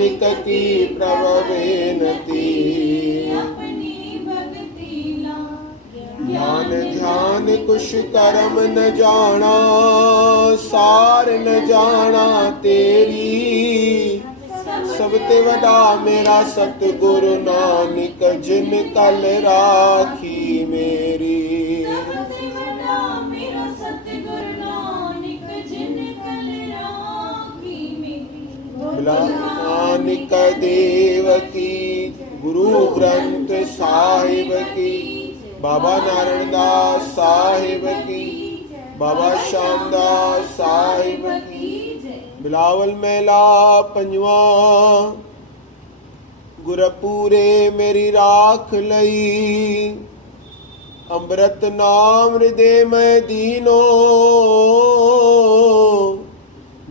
नानक की प्रभु बेनती। ध्यान ध्यान कुछ कर्म न जाना, सार न जाना तेरी। सबते वडा मेरा सतगुरु नानक, जिन कल राखी मेरी। नानक देव की, गुरु ग्रंथ साहिब की, बाबा नारायण दास साहिब की, बाबा श्यामदास साहिब की। बिलावल मेला पंजवा, गुरपूरे मेरी राख लई। अमृत नाम हृदय में दीनो,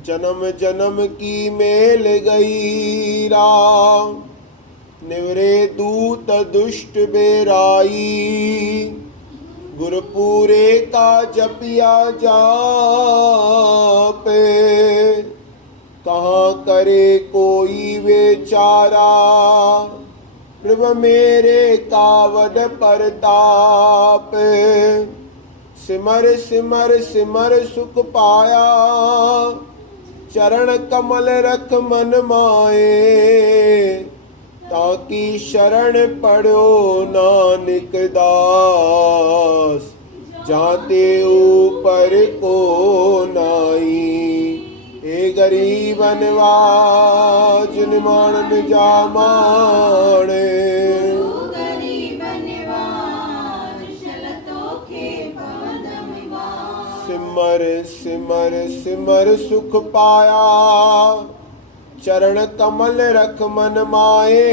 जन्म जन्म की मेल गई राम। निवरे दूत दुष्ट बेराई, गुरपूरे का जपिया जापे। कहाँ करे कोई बेचारा, प्रभु मेरे कावड परताप। सिमर सिमर सिमर सुख पाया, चरण कमल रख मन माए। ताकि शरण पड़ो नानक दास, जाते ऊपर को नाई। ए गरीब नवाज निमान न जा माणे। सिमर सिमर सिमर सुख पाया, चरण कमल रख मन माए।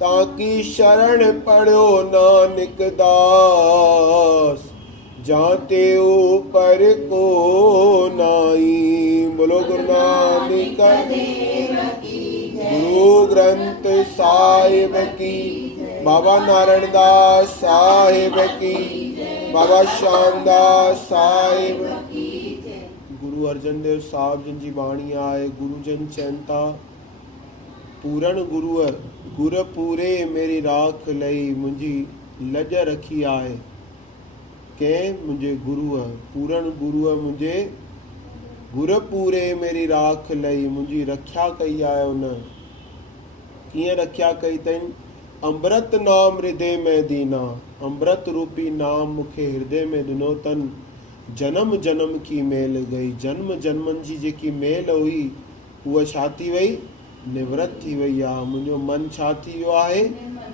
ताकि शरण पड़ो नानक दास, जाते ऊपर को नाई। बोलो गुरु नानक देव की, गुरु ग्रंथ साहिब की, बाबा नारायण दास साहिब की, बाबा श्यामदास साहिब की। गुरु अर्जन देव साहब जिन जी बाणी आए, गुरुजन चैनता पूरन गुरु गुर पूरे मेरी राख लई। मुंजी लज रखी आए के मुझे गुरु पूरन गुरु मुझे गुर पूरे मेरी राख लई। मुंजी रख्या कई आए उन किए रख्या कई तन। अमृत नाम हृदय में दीना, अमृत रूपी नाम मुखे हृदय में दिनो तन। जन्म जन्म की मेल गई, जन्म जन्मन जी जेकी मेल हुई उहा छा थी वई, निवृत थी वई आहे। मुंहिंजो मन छा थी वियो आहे,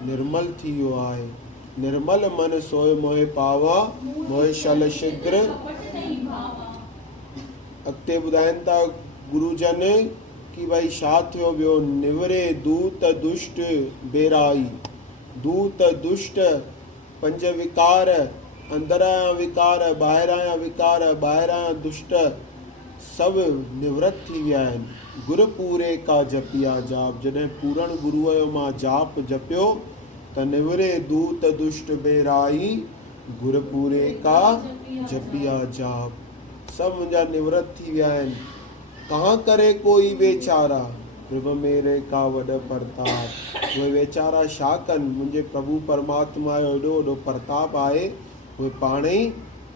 निर्मल थी वियो आहे। निर्मल मन सोए मोहे पावा, मोहे शल छिद्र। अॻिते ॿुधाइनि था गुरुजन कि भाई छा थियो वियो। निवरे दूत दुष्ट बेराई। दूत दुष्ट पंज विकार, अंदरां विकार, ॿाहिरां विकार, ॿाहिरां दुष्ट सब निवृत थी विया आहिनि। गुर पूरे का जपिया जाप। जॾहिं पूरण गुरुअ जो मां जाप जपियो त निवरे दूत दुष्ट बेराई, गुर पूरे का जपिया जाप। सब मुंहिंजा निवृत थी विया आहिनि। कहाँ करे कोई बेचारा, प्रभु मेरे का वॾ प्रताप। उहे वेचारा छा कनि, मुंहिंजे प्रभु परमात्मा जो एॾो वॾो प्रताप आहे, उहे पाण ई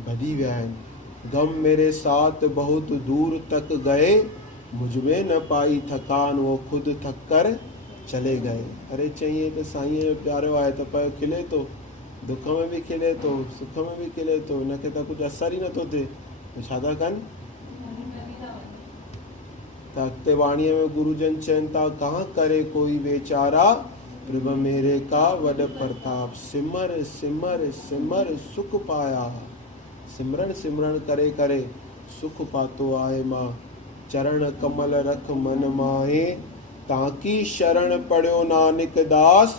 भॼी विया आहिनि। गम मेरे साथ बहुत दूर तक गए, मुझ में न पाई थकान, वो खुद थक कर चले गए। अरे चईं त साईं जो प्यारो आहे त पियो खिले थो, दुख में बि खिले थो, सुख में बि खिले थो, हिनखे त कुझु असर ई नथो थिए, छा था कनि। त अॻिते वाणीअ में गुरुजन चवनि था, कहाँ करे कोई बेचारा, प्रभु मेरे का वॾ प्रताप। सिमर सिमर सिमर सुख पाया। सिमरन सिमरन करे करे सुख पातो आहे मां। चरण कमल रख मन माहे, ताकि शरण पड़ियो नानक दास,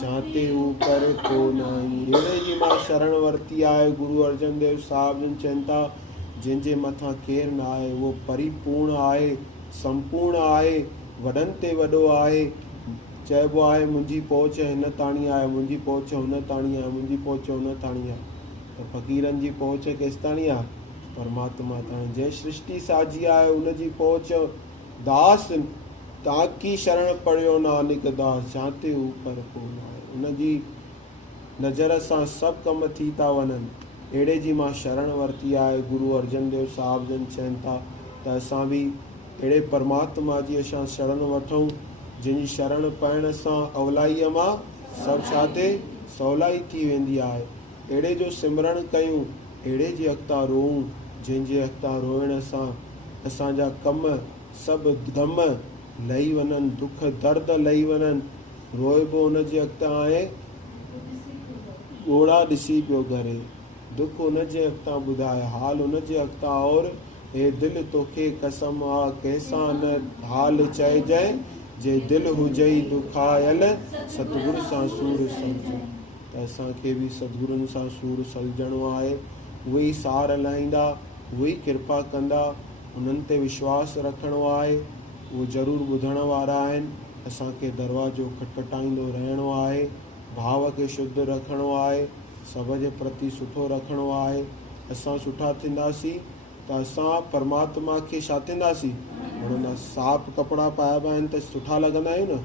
जाते ऊपर को नाई। अहिड़े जी मां शरण वरती आहे। गुरु अर्जन देव साहिब जन चवनि था, जंहिंजे मथां केरु न आहे उहो परिपूर्ण आहे, संपूर्ण आहे, वॾनि ते वॾो आहे। चइबो आहे मुंहिंजी पहुच हिन ताणी आहे, मुंहिंजी पहुच हुन ताणी आहे, मुंहिंजी पहुच हुन ताणी आहे। त फ़क़ीरनि जी पहुच केसि ताणी आहे, परमात्मा ताणी। जंहिं सृष्टि साजी आहे उनजी पहुच दास ताकी शरण पढ़ियो नानक दास जाते ऊपर को आहे। उनजी नज़र सां सभु कम थी था वञनि। अहिड़े जी मां शरण वरिती आहे। गुरु अर्जन देव साहिब जन चवनि था त असां बि अहिड़े परमात्मा जी असां शरण वठूं जंहिंजी शरण पाइण सां अवलाईअ मां सभु छा थिए सवलाई थी वेंदी आहे। अहिड़े जो सिमरण कयूं, अहिड़े जे अॻितां रोऊं जंहिंजे अॻितां रोइण सां असांजा कम सभु ग़म लही वञनि, दुख दर्द लही वञनि। रोइबो उनजे अॻितां आहे ॻोड़ा ॾिसी पियो करे, दुख उनजे अॻितां ॿुधाए, हाल उनजे अॻितां और हे दिलि तोखे कसम आहे कंहिंसां न हाल चइजांइ, जे दिलि हुजई दुखायल सतगुरू सां सूर सलज। त असांखे बि सतगुरुनि सां सूर सलजणो आहे। उहे ई सार हलाईंदा, उहे ई कृपा कंदा, उन्हनि ते विश्वास रखिणो आहे। उहे ज़रूरु ॿुधण वारा आहिनि। असांखे दरवाज़ो खटखटाईंदो रहणो आहे, भाव खे शुद्ध रखिणो आहे, सभ जे प्रति सुठो रखिणो आहे। असां सुठा थींदासीं त असां परमात्मा खे छा थींदासीं वणंदा। साफ़ कपिड़ा पाइबा आहिनि त सुठा लॻंदा आहियूं न,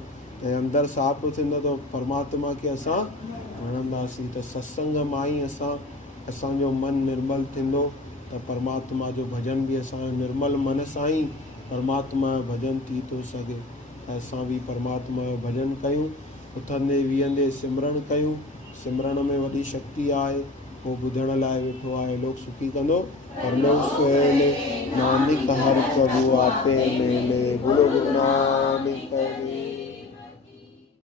त अंदरि साफ़ थींदो त परमात्मा खे असां वणंदासीं। त सत्संग मां ई असांजो मन निर्मल थींदो, त परमात्मा जो भॼन बि असां निर्मल मन सां ई परमात्मा जो भॼन थी थो सघे। त असां बि परमात्मा जो भॼन कयूं, उथंदे विहंदे सिमरन कयूं। सिमरन में वॾी शक्ति आहे। पोइ ॿुधण लाइ वेठो आहे, लोक सुखी कंदो परलो सुहेले नानक हर प्रभु आपे मेले। बोलो गुरु नानक